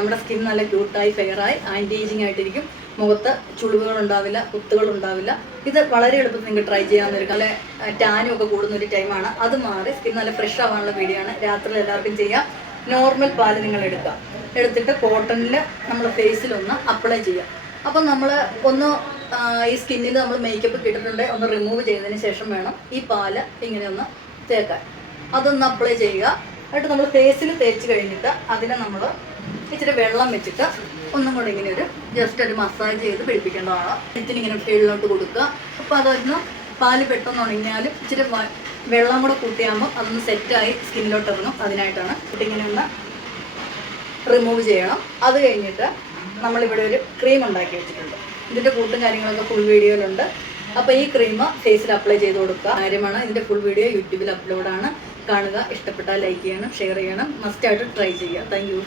നമ്മുടെ സ്കിൻ നല്ല ക്യൂട്ടായി ഫെയറായി anti ageing ആയിട്ടിരിക്കും. മുഖത്ത് ചുളിവുകൾ ഉണ്ടാവില്ല, കുത്തുകൾ ഉണ്ടാവില്ല. ഇത് വളരെ എളുപ്പത്തിൽ നിങ്ങൾക്ക് ട്രൈ ചെയ്യാവുന്ന ഒരു നല്ല ടാനും ഒക്കെ കൂടുന്ന ഒരു ടൈമാണ്. അത് മാറി സ്കിൻ നല്ല ഫ്രഷ് ആവാനുള്ള വീഡിയോ ആണ്. രാത്രി എല്ലാവർക്കും ചെയ്യാം. നോർമൽ പാല് നിങ്ങൾ എടുത്തിട്ട് കോട്ടണിൽ നമ്മൾ ഫേസിലൊന്ന് അപ്ലൈ ചെയ്യാം. അപ്പം നമ്മൾ ഒന്ന് ഈ സ്കിന്നിൽ നമ്മൾ മേക്കപ്പ് ഇട്ടിട്ടുണ്ട് ഒന്ന് റിമൂവ് ചെയ്തതിന് ശേഷം വേണം ഈ പാല് ഇങ്ങനെ ഒന്ന് തേക്കാൻ. അതൊന്ന് അപ്ലൈ ചെയ്യുക. എന്നിട്ട് നമ്മൾ ഫേസിൽ തേച്ച് കഴിഞ്ഞിട്ട് അതിനെ നമ്മൾ ഇച്ചിരി വെള്ളം വെച്ചിട്ട് ഒന്നും കൂടെ ഇങ്ങനെ ജസ്റ്റ് ഒരു മസാജ് ചെയ്ത് പിടിപ്പിക്കേണ്ടതാണ്. ഇതിനിങ്ങനെ കീഴിലോട്ട് കൊടുക്കുക. അപ്പോൾ അതൊന്ന് പാല് പെട്ടെന്ന് ഉണങ്ങിയാലും ഇച്ചിരി വെള്ളം കൂടെ കൂട്ടിയാകുമ്പോൾ അതൊന്ന് സെറ്റായി സ്കിന്നിലോട്ട് ഇറങ്ങും. അതിനായിട്ടാണ് ഇങ്ങനെ ഒന്ന് റിമൂവ് ചെയ്യണം. അത് കഴിഞ്ഞിട്ട് നമ്മളിവിടെ ഒരു ക്രീം ഉണ്ടാക്കി വെച്ചിട്ടുണ്ട്. ഇതിൻ്റെ കൂട്ടും കാര്യങ്ങളൊക്കെ ഫുൾ വീഡിയോയിലുണ്ട്. അപ്പോൾ ഈ ക്രീം ഫേസിൽ അപ്ലൈ ചെയ്ത് കൊടുക്കുക കാര്യമാണ്. ഇതിൻ്റെ ഫുൾ വീഡിയോ യൂട്യൂബിൽ അപ്ലോഡാണ്. കാണുക. ഇഷ്ടപ്പെട്ടാൽ ലൈക്ക് ചെയ്യണം, ഷെയർ ചെയ്യണം. മസ്റ്റായിട്ട് ട്രൈ ചെയ്യുക. Thank you.